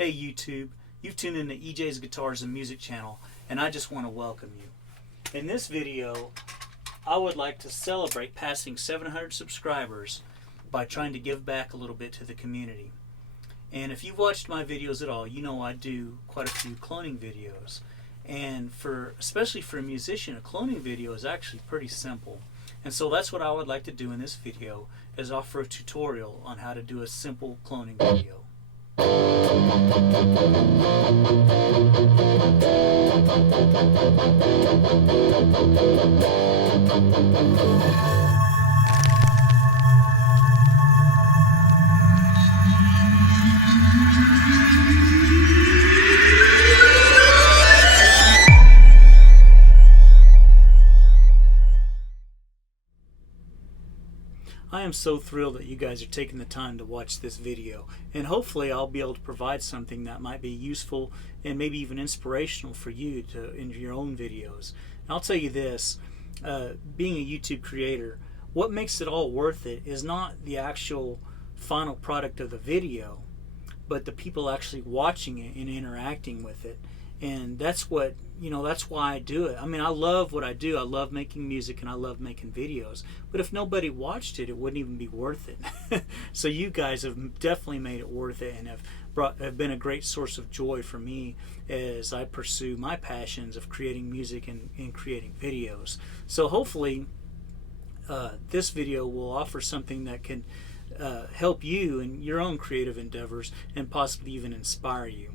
Hey YouTube, you've tuned in to EJ's Guitars and Music channel, and I just want to welcome you. In this video, I would like to celebrate passing 700 subscribers by trying to give back a little bit to the community. And if you've watched my videos at all, you know I do quite a few cloning videos. And especially for a musician, a cloning video is actually pretty simple. And so that's what I would like to do in this video, is offer a tutorial on how to do a simple cloning video. I am so thrilled that you guys are taking the time to watch this video, and hopefully I'll be able to provide something that might be useful and maybe even inspirational for you in your own videos. And I'll tell you this, being a YouTube creator, what makes it all worth it is not the actual final product of the video, but the people actually watching it and interacting with it. And that's what, that's why I do it. I mean, I love what I do. I love making music and I love making videos. But if nobody watched it, it wouldn't even be worth it. So you guys have definitely made it worth it and have been a great source of joy for me as I pursue my passions of creating music and creating videos. So hopefully this video will offer something that can help you in your own creative endeavors and possibly even inspire you.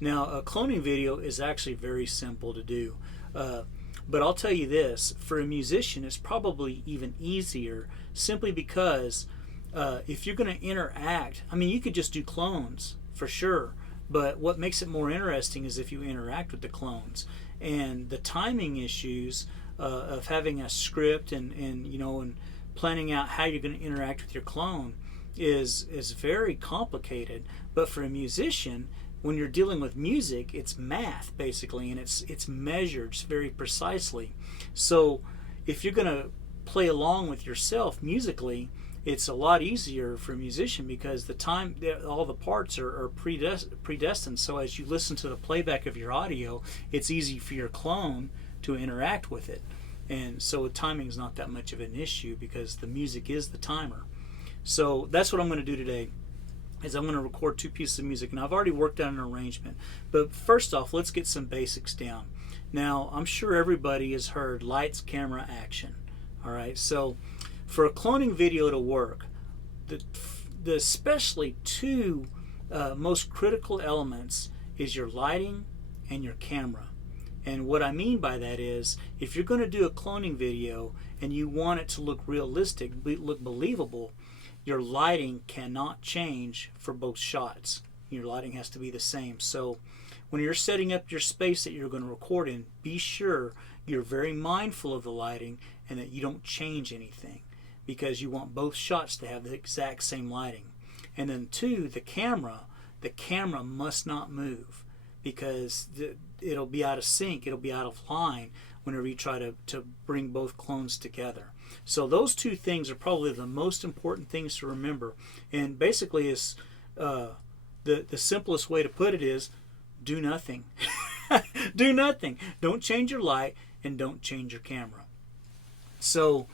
Now, a cloning video is actually very simple to do, but I'll tell you this, for a musician it's probably even easier, simply because if you're going to interact, I mean, you could just do clones for sure, but what makes it more interesting is if you interact with the clones. And the timing issues of having a script and planning out how you're going to interact with your clone is very complicated. But for a musician, when you're dealing with music, it's math basically, and it's measured very precisely. So if you're going to play along with yourself musically, it's a lot easier for a musician because all the parts are predestined. So as you listen to the playback of your audio, it's easy for your clone to interact with it. And so timing is not that much of an issue because the music is the timer. So that's what I'm going to do today. Is I'm going to record two pieces of music, and I've already worked out an arrangement. But first off, let's get some basics down. Now, I'm sure everybody has heard lights, camera, action. All right, so for a cloning video to work, the especially two most critical elements is your lighting and your camera. And what I mean by that is, if you're going to do a cloning video and you want it to look realistic, look believable, your lighting cannot change for both shots. Your lighting has to be the same. So when you're setting up your space that you're going to record in, be sure you're very mindful of the lighting and that you don't change anything, because you want both shots to have the exact same lighting. And then two, the camera must not move, because it'll be out of sync, it'll be out of line whenever you try to bring both clones together. So those two things are probably the most important things to remember. And basically, is the simplest way to put it is do nothing. Do nothing. Don't change your light and don't change your camera. So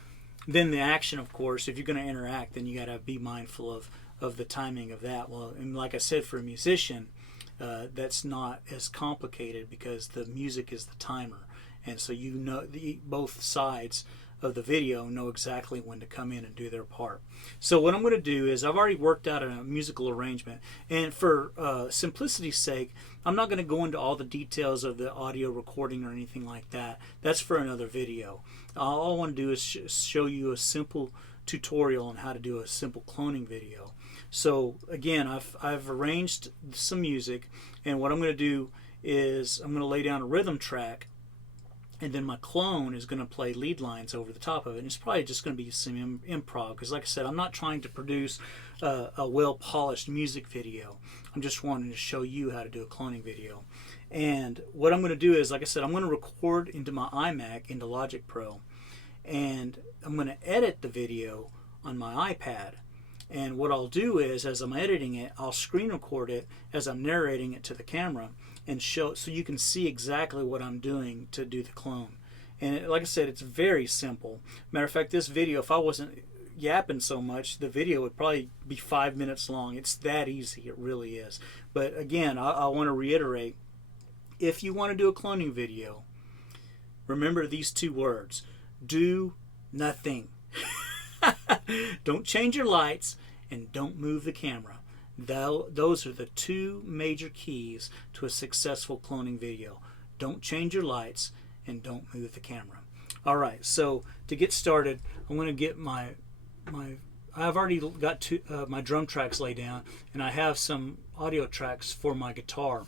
then the action, of course, if you're going to interact, then you got to be mindful of the timing of that. Well, and like I said, for a musician, that's not as complicated because the music is the timer. And so both sides of the video know exactly when to come in and do their part. So what I'm going to do is I've already worked out a musical arrangement, and for simplicity's sake, I'm not going to go into all the details of the audio recording or anything like that. That's for another video. All I want to do is show you a simple tutorial on how to do a simple cloning video. So again, I've arranged some music, and what I'm going to do is I'm going to lay down a rhythm track, and then my clone is going to play lead lines over the top of it. And it's probably just going to be some improv, because like I said, I'm not trying to produce a well-polished music video. I'm just wanting to show you how to do a cloning video. And what I'm going to do is, like I said, I'm going to record into my iMac, into Logic Pro, and I'm going to edit the video on my iPad. And what I'll do is, as I'm editing it, I'll screen record it as I'm narrating it to the camera and show, so you can see exactly what I'm doing to do the clone. And like I said, it's very simple. Matter of fact, this video, if I wasn't yapping so much, the video would probably be 5 minutes long. It's that easy. It really is. But again, I want to reiterate, if you want to do a cloning video, remember these two words: do nothing. Don't change your lights and don't move the camera. Those are the two major keys to a successful cloning video. Don't change your lights and don't move the camera. All right, so to get started, I'm going to get I've already got my drum tracks laid down, and I have some audio tracks for my guitar.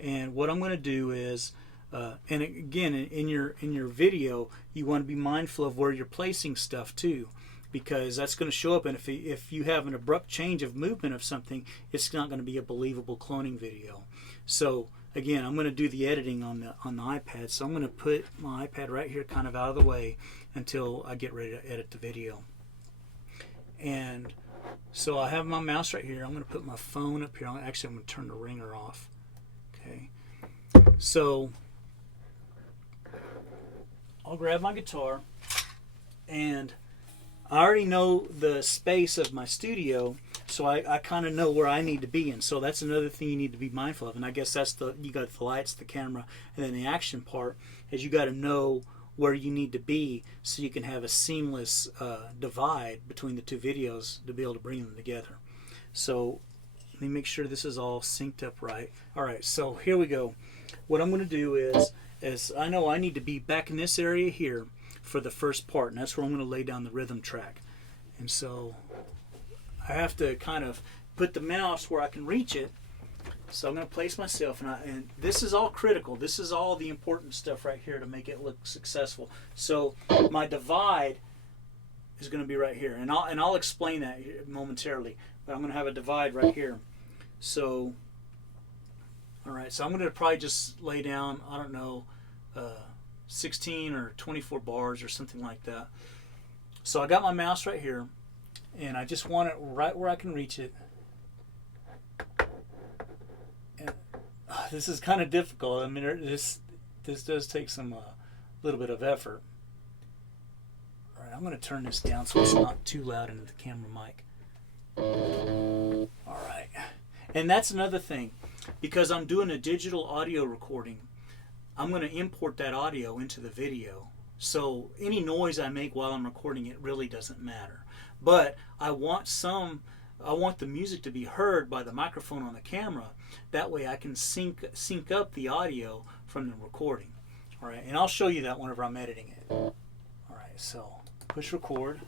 And what I'm going to do is, and again, in your video, you want to be mindful of where you're placing stuff too, because that's going to show up. And if you have an abrupt change of movement of something, it's not going to be a believable cloning video. So again, I'm going to do the editing on the iPad. So I'm going to put my iPad right here, kind of out of the way, until I get ready to edit the video. And so I have my mouse right here. I'm going to put my phone up here. Actually, I'm going to turn the ringer off. Okay. So I'll grab my guitar, and I already know the space of my studio, so I kind of know where I need to be. And so that's another thing you need to be mindful of. And I guess that's you got the lights, the camera, and then the action part is you got to know where you need to be so you can have a seamless divide between the two videos to be able to bring them together. So let me make sure this is all synced up right. All right, so here we go. What I'm going to do is I know I need to be back in this area here for the first part, and that's where I'm going to lay down the rhythm track. And so I have to kind of put the mouse where I can reach it. So I'm going to place myself, and this is all critical. This is all the important stuff right here to make it look successful. So my divide is going to be right here, and I'll explain that momentarily. But I'm going to have a divide right here. So, all right. So I'm going to probably just lay down, I don't know, 16 or 24 bars or something like that. So I got my mouse right here, and I just want it right where I can reach it. And this is kind of difficult. I mean, this does take some little bit of effort. All right, I'm going to turn this down so it's not too loud into the camera mic. All right, and that's another thing, because I'm doing a digital audio recording. I'm going to import that audio into the video, so any noise I make while I'm recording it really doesn't matter. But I want the music to be heard by the microphone on the camera. That way I can sync up the audio from the recording. All right, and I'll show you that whenever I'm editing it. All right, so push record.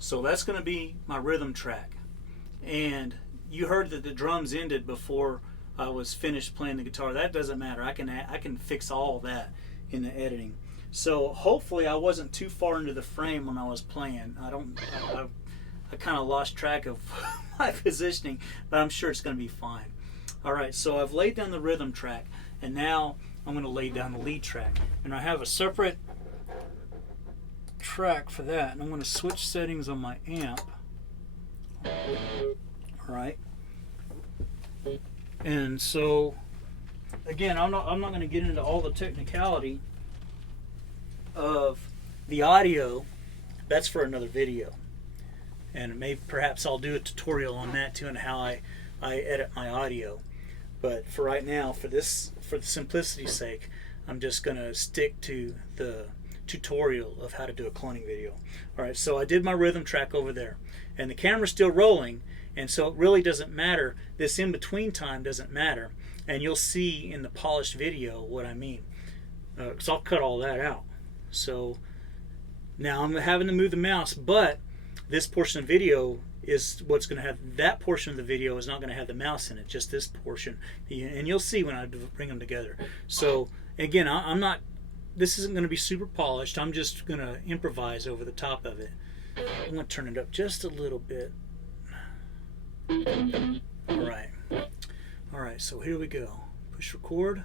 So that's going to be my rhythm track. And you heard that the drums ended before I was finished playing the guitar. That doesn't matter. I can fix all that in the editing. So hopefully I wasn't too far into the frame when I was playing. I kind of lost track of my positioning, but I'm sure it's going to be fine. All right, so I've laid down the rhythm track, and now I'm going to lay down the lead track. And I have a separate track for that, and I'm going to switch settings on my amp. All right, and so again, I'm not going to get into all the technicality of the audio. That's for another video, and maybe perhaps I'll do a tutorial on that too, and how I edit my audio. But for right now, for the simplicity's sake, I'm just going to stick to the tutorial of how to do a cloning video. Alright, so I did my rhythm track over there, and the camera's still rolling, and so it really doesn't matter. This in-between time doesn't matter, and you'll see in the polished video what I mean, because I'll cut all that out. So now I'm having to move the mouse, but this portion of the video is what's going to have, that portion of the video is not going to have the mouse in it, just this portion, and you'll see when I bring them together. So again, I'm not, this isn't going to be super polished. I'm just going to improvise over the top of it. I'm going to turn it up just a little bit. Alright, so here we go. Push record.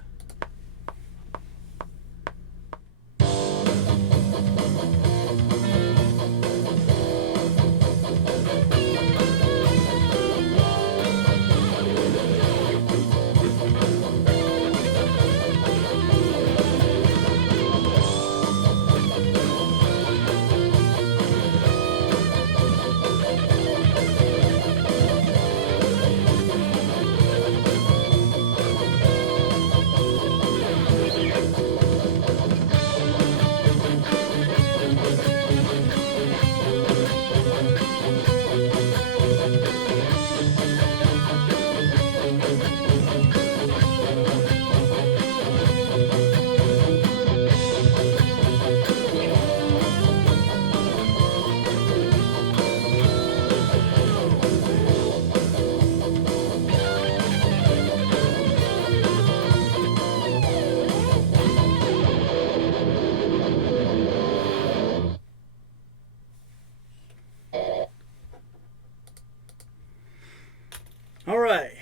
Alright,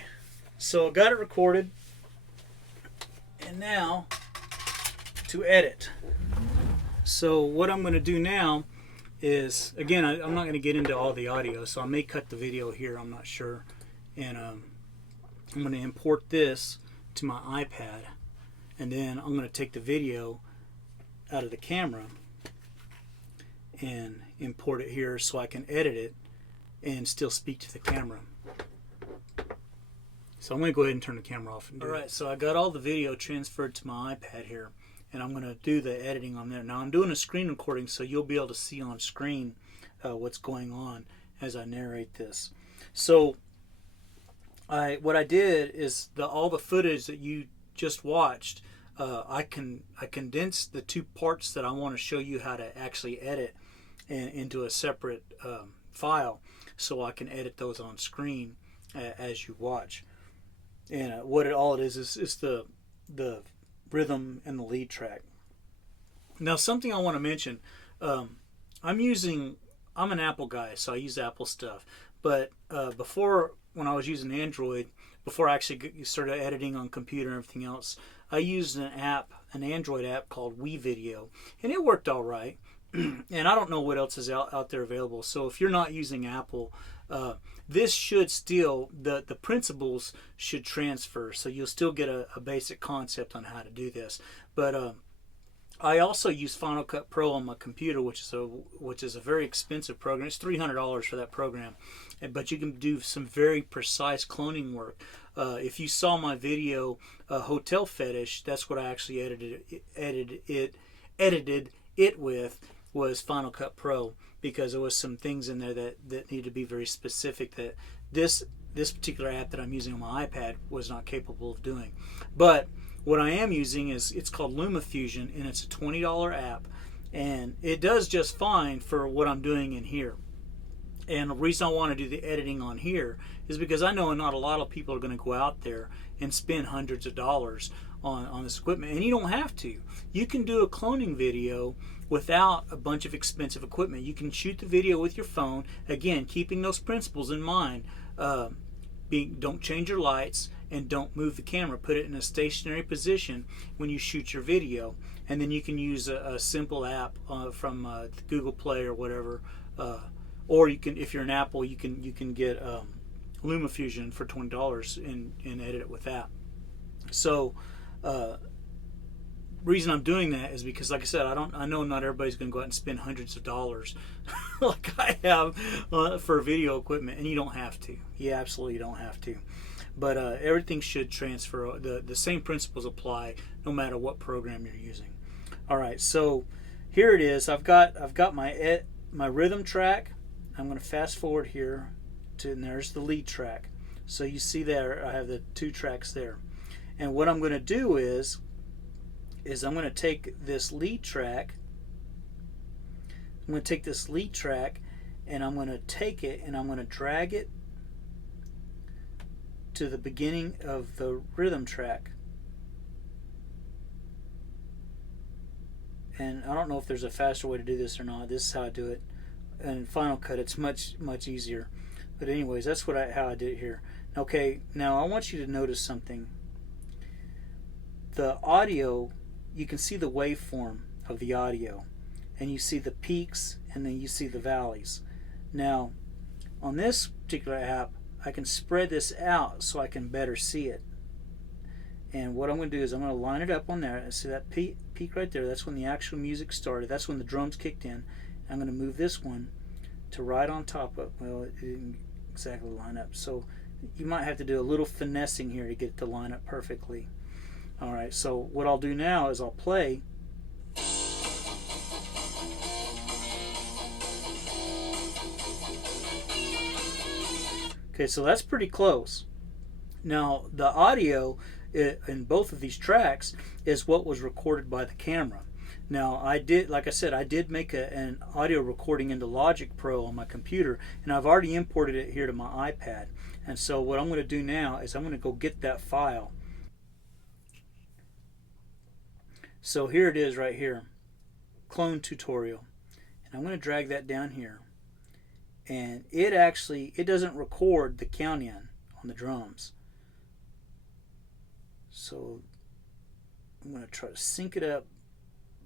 so I got it recorded, and now to edit. So what I'm going to do now is, again, I'm not going to get into all the audio, so I may cut the video here, I'm not sure. And I'm going to import this to my iPad, and then I'm going to take the video out of the camera and import it here so I can edit it and still speak to the camera. So I'm going to go ahead and turn the camera off and do Alright, so I got all the video transferred to my iPad here, and I'm going to do the editing on there. Now I'm doing a screen recording, so you'll be able to see on screen what's going on as I narrate this. So what I did is all the footage that you just watched, I condensed the two parts that I want to show you how to actually edit into a separate file, so I can edit those on screen as you watch. And all it is the rhythm and the lead track. Now, something I want to mention, I'm an Apple guy, so I use Apple stuff. But before, when I was using Android, before I actually started editing on computer and everything else, I used an Android app called WeVideo, and it worked all right. And I don't know what else is out there available. So if you're not using Apple, this should still, the principles should transfer, so you'll still get a basic concept on how to do this. But I also use Final Cut Pro on my computer, which is a very expensive program. It's $300 for that program, but you can do some very precise cloning work. If you saw my video, Hotel Fetish, that's what I actually edited it with, was Final Cut Pro, because there was some things in there that needed to be very specific that this particular app that I'm using on my iPad was not capable of doing. But what I am using it's called LumaFusion, and it's a $20 app, and it does just fine for what I'm doing in here. And the reason I want to do the editing on here is because I know not a lot of people are going to go out there and spend hundreds of dollars on this equipment, and you don't have to. You can do a cloning video without a bunch of expensive equipment. You can shoot the video with your phone, again keeping those principles in mind. Don't change your lights and don't move the camera. Put it in a stationary position when you shoot your video, and then you can use a simple app from Google Play or whatever, or you can, if you're an Apple, you can get LumaFusion for $20 and edit it with that. So Reason I'm doing that is because, like I said, I know not everybody's going to go out and spend hundreds of dollars like I have for video equipment, and you don't have to. You absolutely don't have to. But everything should transfer. The same principles apply no matter what program you're using. All right, so here it is. I've got my rhythm track. I'm going to fast forward here to, and there's the lead track. So you see there, I have the 2 tracks there. And what I'm going to do is I'm going to take this lead track. I'm going to take this lead track, and I'm going to take it and I'm going to drag it to the beginning of the rhythm track. And I don't know if there's a faster way to do this or not. This is how I do it. And in Final Cut, it's much easier. But anyways, that's how I did it here. Okay, now I want you to notice something. The audio, you can see the waveform of the audio, and you see the peaks, and then you see the valleys. Now, on this particular app, I can spread this out so I can better see it. And what I'm going to do is I'm going to line it up on there. See that peak right there? That's when the actual music started. That's when the drums kicked in. I'm going to move this one to right on top of, well, it didn't exactly line up. So you might have to do a little finessing here to get it to line up perfectly. Alright, so what I'll do now is I'll play. Okay, so that's pretty close. Now, the audio in both of these tracks is what was recorded by the camera. Now, like I said, I did make an audio recording into Logic Pro on my computer, and I've already imported it here to my iPad. And so what I'm going to do now is I'm going to go get that file. So here it is right here, clone tutorial. And I'm going to drag that down here. And it doesn't record the count in on the drums. So I'm going to try to sync it up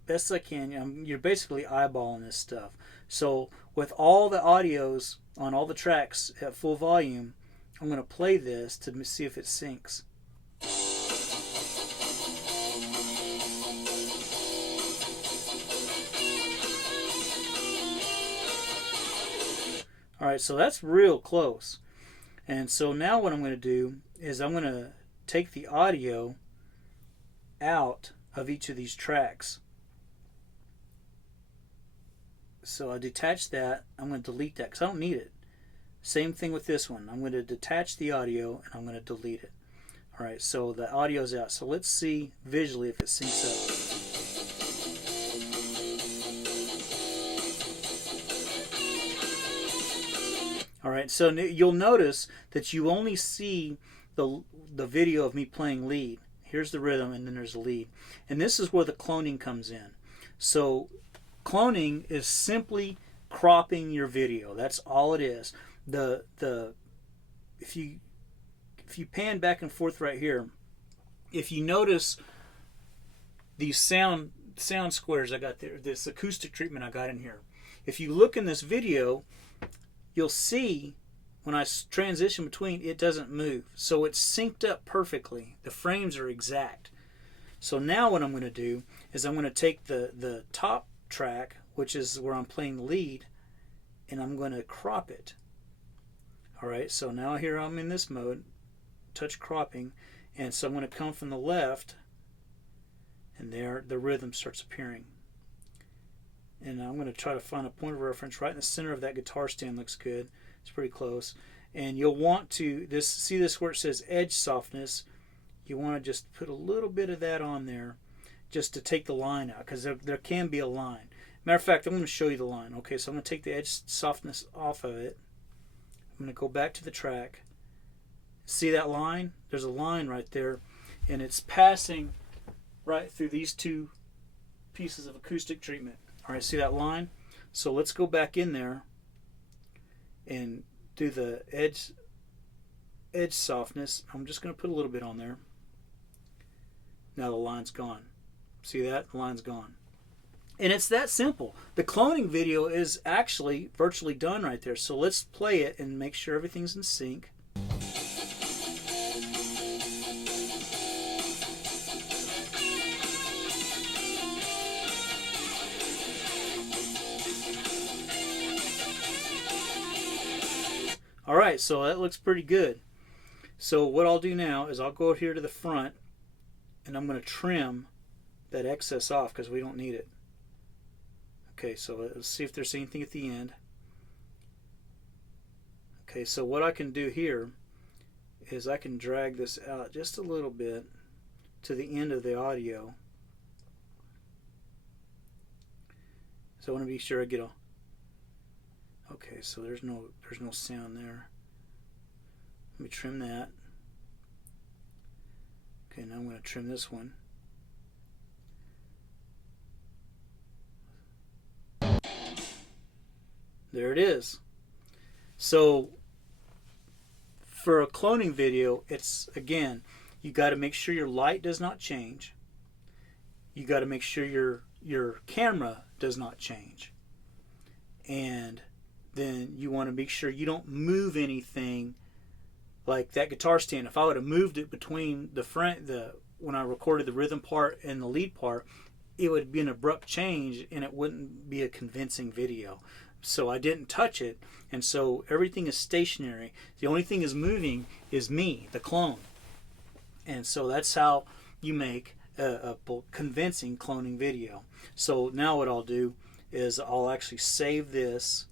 best I can. You're basically eyeballing this stuff. So with all the audios on all the tracks at full volume, I'm going to play this to see if it syncs. Alright, so that's real close. And so now what I'm going to do is I'm going to take the audio out of each of these tracks. So I detach that. I'm going to delete that because I don't need it. Same thing with this one. I'm going to detach the audio and I'm going to delete it. Alright, so the audio's out. So let's see visually if it syncs up. Alright, so you'll notice that you only see the video of me playing lead. Here's the rhythm and then there's the lead. And this is where the cloning comes in. So cloning is simply cropping your video. That's all it is. If you pan back and forth right here, if you notice these sound squares I got there, this acoustic treatment I got in here, if you look in this video, you'll see when I transition between, it doesn't move. So it's synced up perfectly. The frames are exact. So now what I'm going to do is I'm going to take the top track, which is where I'm playing the lead, and I'm going to crop it. Alright, so now here I'm in this mode, touch cropping, and so I'm going to come from the left, and there the rhythm starts appearing. And I'm going to try to find a point of reference right in the center of that guitar stand. Looks good. It's pretty close. And you'll want to, see this where it says edge softness, you want to just put a little bit of that on there just to take the line out, because there can be a line. Matter of fact, I'm going to show you the line. Okay, so I'm going to take the edge softness off of it. I'm going to go back to the track. See that line? There's a line right there, and it's passing right through these two pieces of acoustic treatment. Alright, see that line? So let's go back in there and do the edge softness. I'm just going to put a little bit on there. Now the line's gone. See that? The line's gone. And it's that simple. The cloning video is actually virtually done right there. So let's play it and make sure everything's in sync. Alright, so that looks pretty good. So what I'll do now is I'll go here to the front and I'm going to trim that excess off because we don't need it. Okay, so let's see if there's anything at the end. Okay, so what I can do here is I can drag this out just a little bit to the end of the audio. So I want to be sure I get a... Okay, so there's no sound there. Let me trim that. Okay, now I'm going to trim this one. There it is. So for a cloning video, it's, again, you got to make sure your light does not change. You got to make sure your camera does not change. And then you want to make sure you don't move anything like that guitar stand. If I would have moved it between the front, when I recorded the rhythm part and the lead part, it would be an abrupt change and it wouldn't be a convincing video. So I didn't touch it, and so everything is stationary. The only thing is moving is me, the clone. And so that's how you make a convincing cloning video. So now what I'll do is I'll actually save this,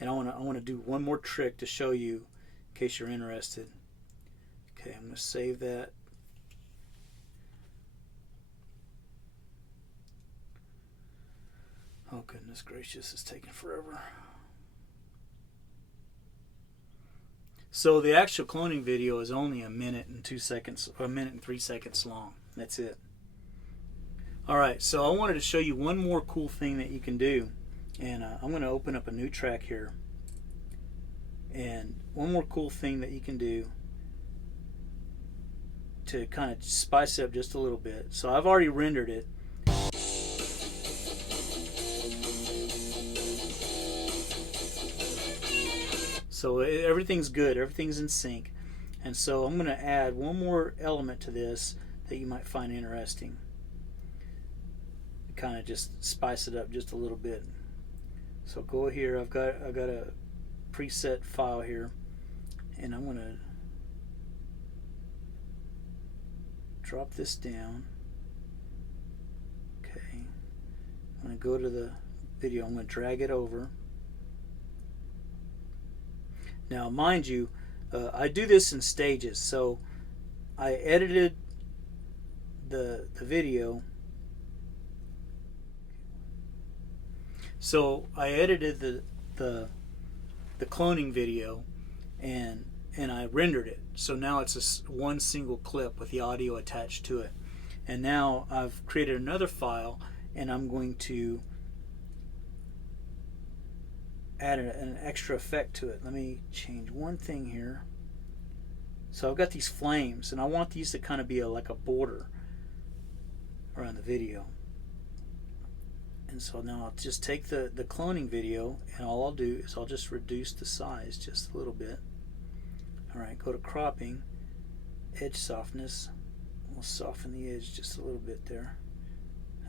and I want to do one more trick to show you in case you're interested. Okay, I'm going to save that. Oh goodness gracious, it's taking forever. So the actual cloning video is only a minute and 2 seconds, or a minute and 3 seconds long. That's it. Alright, so I wanted to show you one more cool thing that you can do. And I'm going to open up a new track here. And one more cool thing that you can do to kind of spice it up just a little bit. So I've already rendered it. So everything's good, everything's in sync. And so I'm going to add one more element to this that you might find interesting. Kind of just spice it up just a little bit. So go here, I've got a preset file here, and I'm going to drop this down. Okay. I'm going to go to the video, I'm going to drag it over. Now, mind you, I do this in stages. So I edited the video. So I edited the cloning video, and I rendered it. So now it's one single clip with the audio attached to it. And now I've created another file, and I'm going to add an extra effect to it. Let me change one thing here. So I've got these flames, and I want these to kind of be like a border around the video. And so now I'll just take the cloning video, and all I'll do is I'll just reduce the size just a little bit. Alright, go to cropping, edge softness. We'll soften the edge just a little bit there.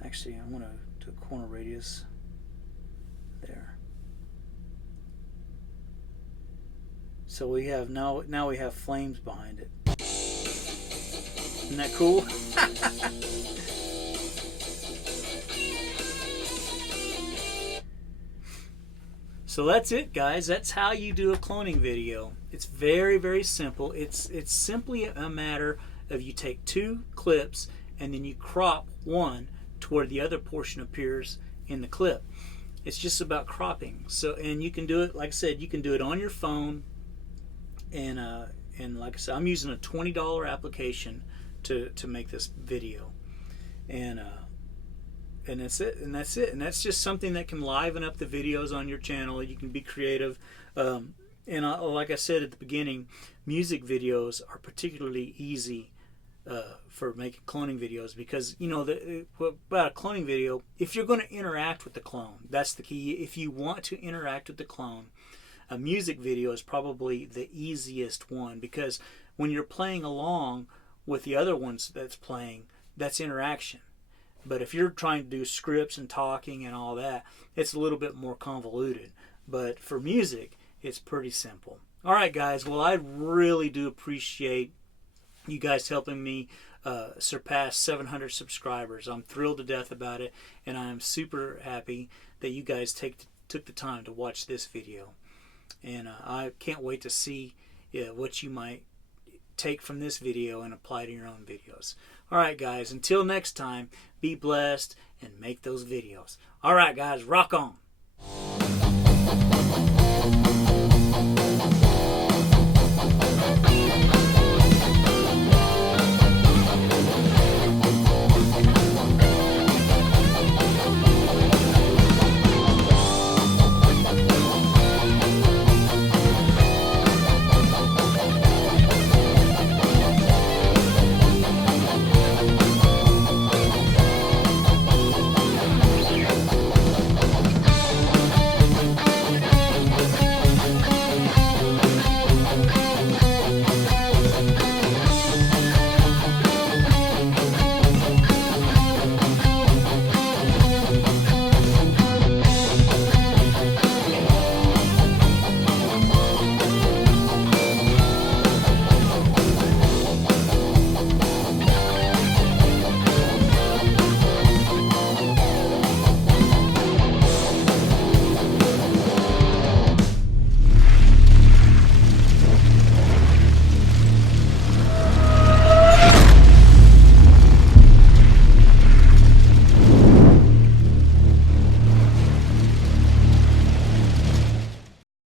Actually, I want to do a corner radius there. So we have now we have flames behind it. Isn't that cool? So that's it, guys. That's how you do a cloning video. It's very, very simple. It's simply a matter of you take two clips and then you crop one to where the other portion appears in the clip. It's just about cropping. So, and you can do it, like I said, you can do it on your phone. And like I said, I'm using a $20 application to make this video, and that's it, and that's just something that can liven up the videos on your channel. You can be creative, and like I said at the beginning, music videos are particularly easy for making cloning videos, because you know about a cloning video, if you're going to interact with the clone, that's the key. If you want to interact with the clone, a music video is probably the easiest one, because when you're playing along with the other ones that's playing, that's interaction. But if you're trying to do scripts and talking and all that, it's a little bit more convoluted. But for music, it's pretty simple. All right, guys. Well, I really do appreciate you guys helping me surpass 700 subscribers. I'm thrilled to death about it, and I'm super happy that you guys took the time to watch this video. And I can't wait to see what you might take from this video and apply to your own videos. All right, guys. Until next time, be blessed and make those videos. All right, guys. Rock on.